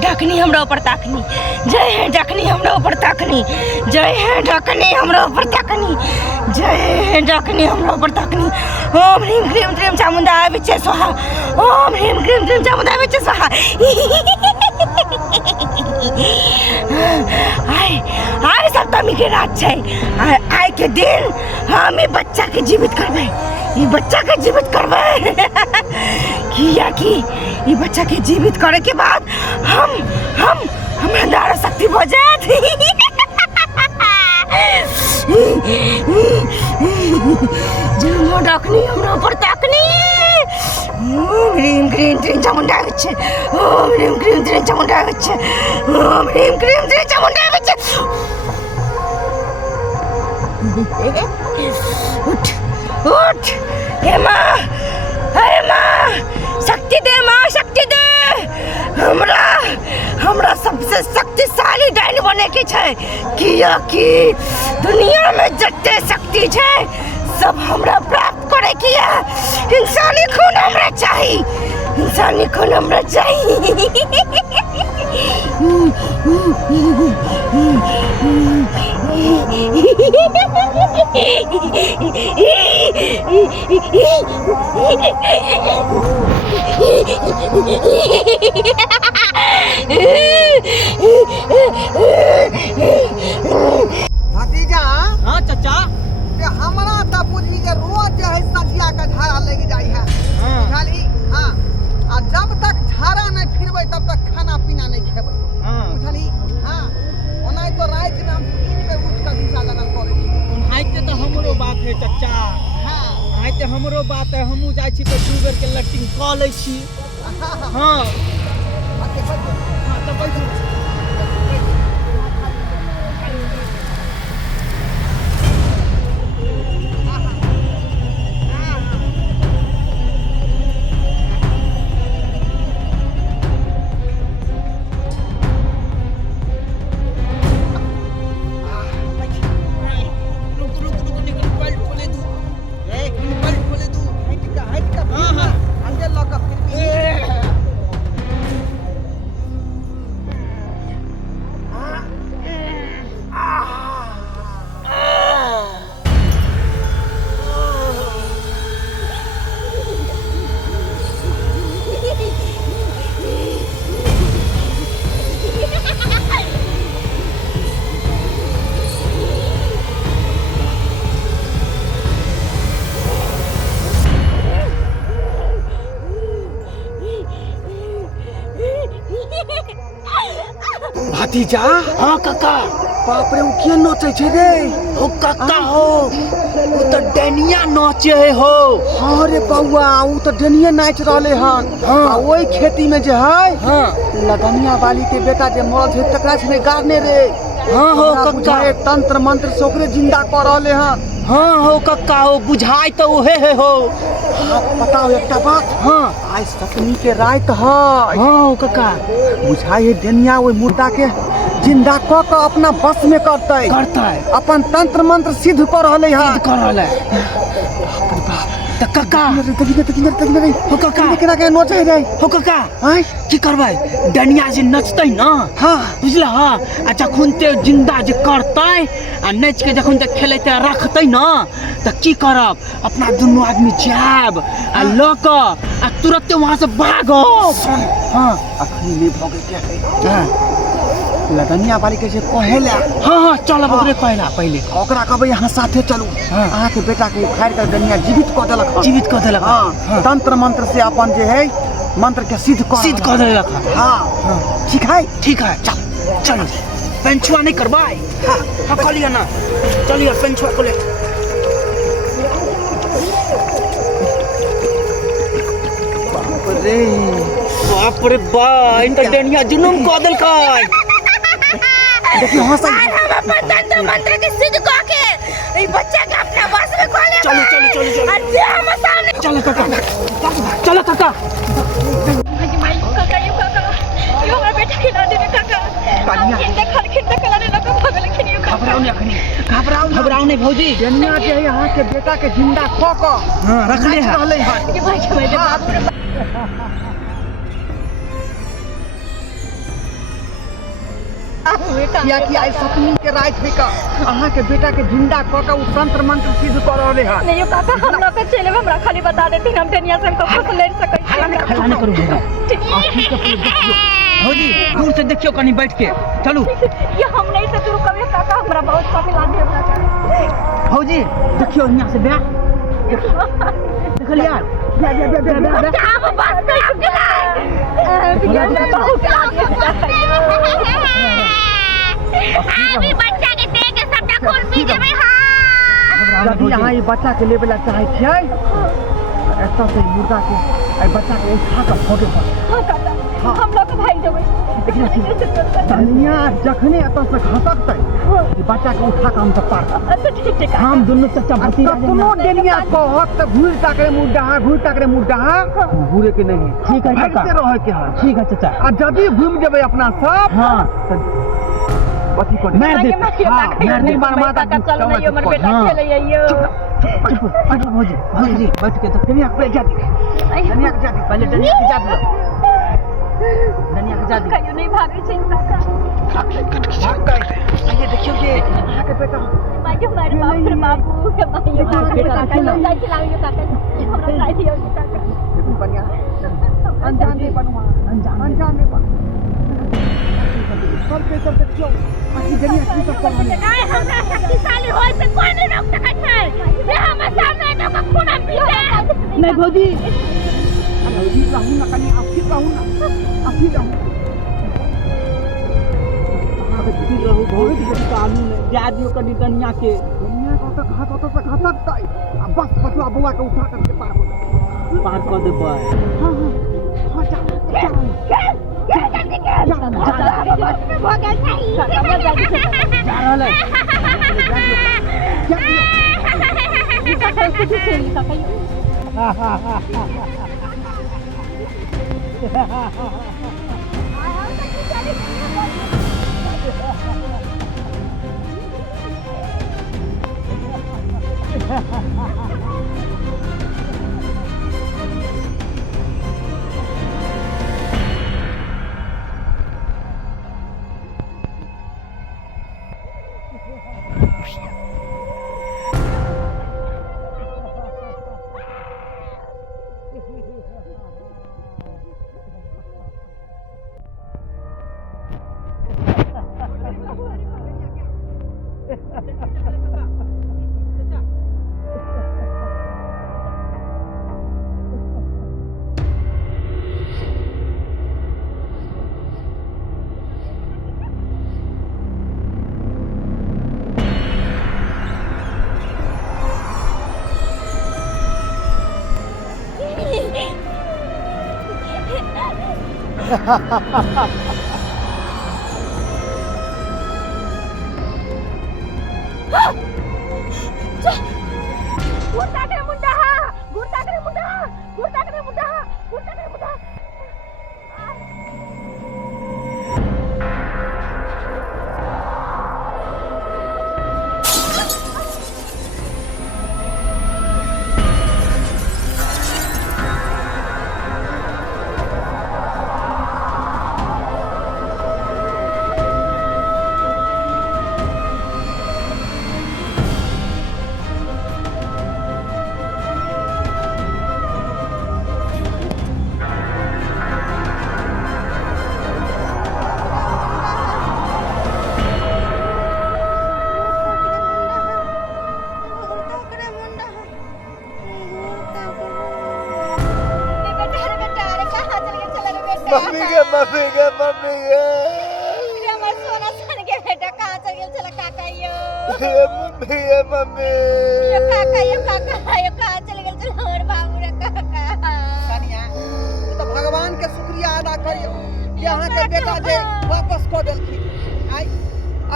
ढकनी हमरा ऊपर ताकनी, जय है ढकनी हमरा ऊपर ताकनी, जय है ढकनी हमरा ऊपर ताकनी, जय है ढकनी हमरा ऊपर ताकनी। ओम ह्रीम क्रीम क्रीम चामुंडा विचे स्वाहा, ओम ह्रीम क्रीम क्रीम चामुंडा विचे स्वाहा। आय सप्तमी के रात छै, आय के दिन हम ई बच्चा के जीवित करबै, ई बच्चा के जीवित करबै। किया कि ई बच्चा के जीवित करे के बाद हमरा दारा शक्ति हो जात। जब ढकनी हमरा ऊपर ताकनी, ओम ह्रीम क्रीम क्रीम चामुंडा विचे, ओम ह्रीम क्रीम क्रीम चामुंडा विचे, ओम ह्रीम क्रीम क्रीम चामुंडा विचे। उठ उठ हे माँ, हे माँ, शक्ति दे माँ, शक्ति दे। हमरा सबसे शक्तिशाली डायन बने के छै, किया कि दुनिया में जते शक्ति छै सब हमरा प्राप्त करे के है। इंसानी खून हमरा चाहिए, इंसानी खून हमरा चाहिए। भतीजा, हाँ चाचा, हमारा तो पूछी जे रोज जो है सजिया का झाड़ा लग जाए है, बुझली? हाँ, आ जब तक झाड़ा नहीं फिरबै तब तक खाना पीना नहीं खेबै, बुझली? हाँ, ओनाहि तो रात में हम 3 बेर उठ कर दिशा लगन करे छी। आइते तो हमरो बात है चाचा, हाँ, आइते हमरो बात है, हमहू जाइ छी तो 2 बेर के लैट्रिन कऽ लै छी। हाँ, तो बैठू। भतीजा, हाँ काका, बाप रे, किया नोचे छे रे? हो काका हो, वो तो डैनिया नाचे हो। हाँ रे बउआ, उ तो डनिया नाच रहले हन। हाँ। आ ओई खेती में जे है, हाँ लगनिया वाली के बेटा जे मरल है तकरा छने गाड़ने रे। हाँ हो हमरा काका, बुझाए तंत्र मंत्र से ओकरे जिंदा कर रहले हन। हाँ हो काका हो, बुझाई तो उहे है हो। हाँ, पता हो एकटा बात? हाँ आज सतमी के रात है। हाँ हो काका, बुझाई है डनिया ओई मुर्दा के जिंदा क के अपना बस में करते, करता है, अपन तंत्र मंत्र सिद्ध कर रहले हन। कर रहा है। तो काका हो काका, केना के नोचे रे? हो काका, आय की करबै? डनिया जे नचतै ना, हाँ, बुझल? आ जखन ते जिंदा जे करतै आ नाच के जखन ते खेलैते रखतै ना, तो की करब? अपना दुनू आदमी जायब आ लऽ कऽ आ तुरंते वहां से भागब। हाँ, अखनी ले भगे के है। हाँ लगनिया वाली के जे कहेला हाँ चल अब ओकरे कहला पहले ओकरा कहबै यहाँ साथे चलू हाँ। अहाँ के बेटा के उखाड़ कर दनिया जीवित कऽ देलक हँ। जीवित कऽ देलक हाँ तंत्र मंत्र से अपन जे है मंत्र के सिद्ध कऽ देलक हाँ ठीक है ठीक है चल चल पेंचुआ नहीं करवाए हाँ कलिए ना चलिए पेंचुआ को ले बाप रे बा इनका डेनिया जुनून कऽ देलकै देखियो हंस आज हम अपन तंत्र मंत्र के सिद्ध कऽ के ई बच्चा के अपना वश में कऽ लेबै। चलो आज जे हम सामने चलो काका चलो काका यो हमरा बेटा के ना देबे काका खिंडा कला ने लगा भागल खिनियो घबराओ नहीं भौजी दनिया जे है यहाँ के बेटा के जिंदा कऽ कऽ हाँ रखले हैं रहले हैं के भाई के मेरे बाप रे किया कि आई सपनी के रात में का अहाँ के बेटा के जिंदा कऽ कऽ उ तंत्र मंत्र सिद्ध कऽ रहले हैं। नहीं यो काका हम लोग के चले हमरा खाली बता देती हम टेनिया से हमको कुछ ले सकै हल्ला नहीं करो भौजी दूर से देखियो कहीं बैठ के चलू ये हम नहीं से दूर कभी काका हमरा बहुत काफी लाभ है काका भौजी देखियो यहाँ से ब्याह देखलिए क्या हम बात कर बिया में बहुत अभी बच्चा के देख के सबटा खून पी जेबै। हां यदि अहाँ ई बच्चा के लेबे ला चाहे छियै एतऽ से मुर्गा के आई बच्चा के उठा के फोटो पर हां काका हम लोग भाई देबै दनिया जखने एतऽ से घसकतै ई बच्चा के उठा के हम सब पार अच्छा ठीक है हम दोनों चच्चा भती कोनो डेनिया कहत त घूर ताकरे मुर्गा घूरे के नहीं ठीक है काका ऐसे रहे के है ठीक है चचा आ जदी घूम जेबै अपना सब हाँ पति को मार दे मार दे काका चलो नहीं हमर बेटा खेले यो चुप भौजी बैठ के तो कनिया पे जा दनिया के जाती पहले डनिया के जा दो डनिया के जा दो कहियो नहीं भागे छै काका ये देखियो ये अहाँ के बेटा माय हमारे बाप रे बाबू के माय बेटा काका जाय चलावियो काका हमरा साथ दियो काका देखो बढ़िया अनजान नहीं बनवा अनजान नहीं बन सब पे देखियो अभी दनिया की सब कर रही नहीं हमरा शक्तिशाली होय से कोई नहीं रोक सकै छै। जे हम सामने न का खून पी ले नहीं भौजी अभी रहूं ना कनी अभी रहूं रहो भौजी के कानून है जा दियो कनी दनिया के दुनिया को तो घातकता अब बस बचवा बुआ के उठा करके पार कर देबै हां जा जल्दी कर हो गया सही जा रहल है काका कुछ खेल काका मम्मी के हमर सोना सन के बेटा कहाँ चल गेल छला काका यो मम्मी यो काका यो कहाँ चल गेल छला हमर बाबू रे काका कनिया तू तो भगवान के शुक्रिया अदा करियो कि अहाँ के बेटा जे वापस कऽ देलखिन। आई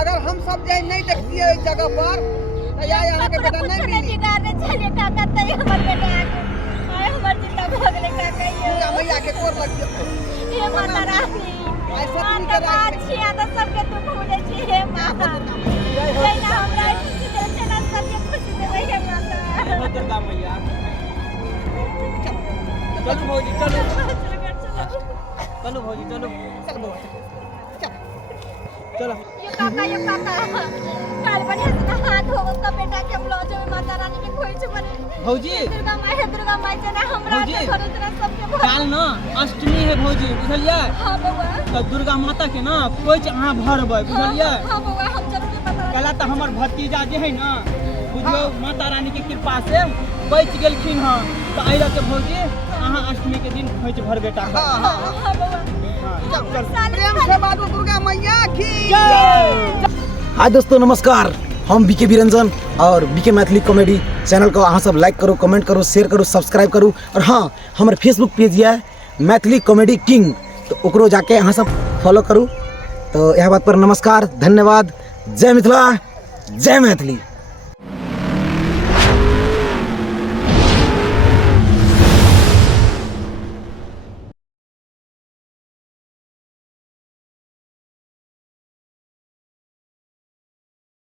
अगर हम सब जे नहीं देखतिए इस जगह पर तो या यहाँ के बेटा नहीं मिली। बिगाड़ने चले काका तई हमर बेटा आय हमर जिंदा भ गेले काका यो दुर्गा मैया के गोर लग गयो। हे माता रानी ऐसे माता रानी आ तो सबके दुख हो जाय छी हे माता जय ना हमरा खुशी दे छै ना सबके खुशी देबै हे माता दुर्गा मैया चलो भौजी चलो चलो भौजी चलो चल बउआ चलो यो काका काल बढ़िया से हाथ हो का बेटा के हम लो जेबै माता रानी के खोइ छै बने भौजी दुर्गा माई जना हमरा भौजी, के घर तरह सबके काल ना अष्टमी है भौजी बुझलियै हां बउआ तो दुर्गा माता के ना कोच अहाँ भरबै बुझलियै हां बउआ हम जरूर माता कला तो हमर भतीजा जे है ना बुझियो माता रानी के कृपा से बच गेलखिन हां तो आइला के भौजी अहाँ अष्टमी के दिन खोच भर बेटा हां हां हां बउआ प्रेम से बाबू दुर्गा मैया की हाय दोस्तों नमस्कार, हम बीके बिरंजन और बीके मैथिली कॉमेडी चैनल को अहाँ सब लाइक करो, कमेंट करो, शेयर करो, सब्सक्राइब करो। और हाँ, हमारे फेसबुक पेज है मैथिली कॉमेडी किंग, तो ओकरो जाके अहाँ सब फॉलो करूँ। तो यह बात पर नमस्कार, धन्यवाद, जय मिथिला, जय मैथिली।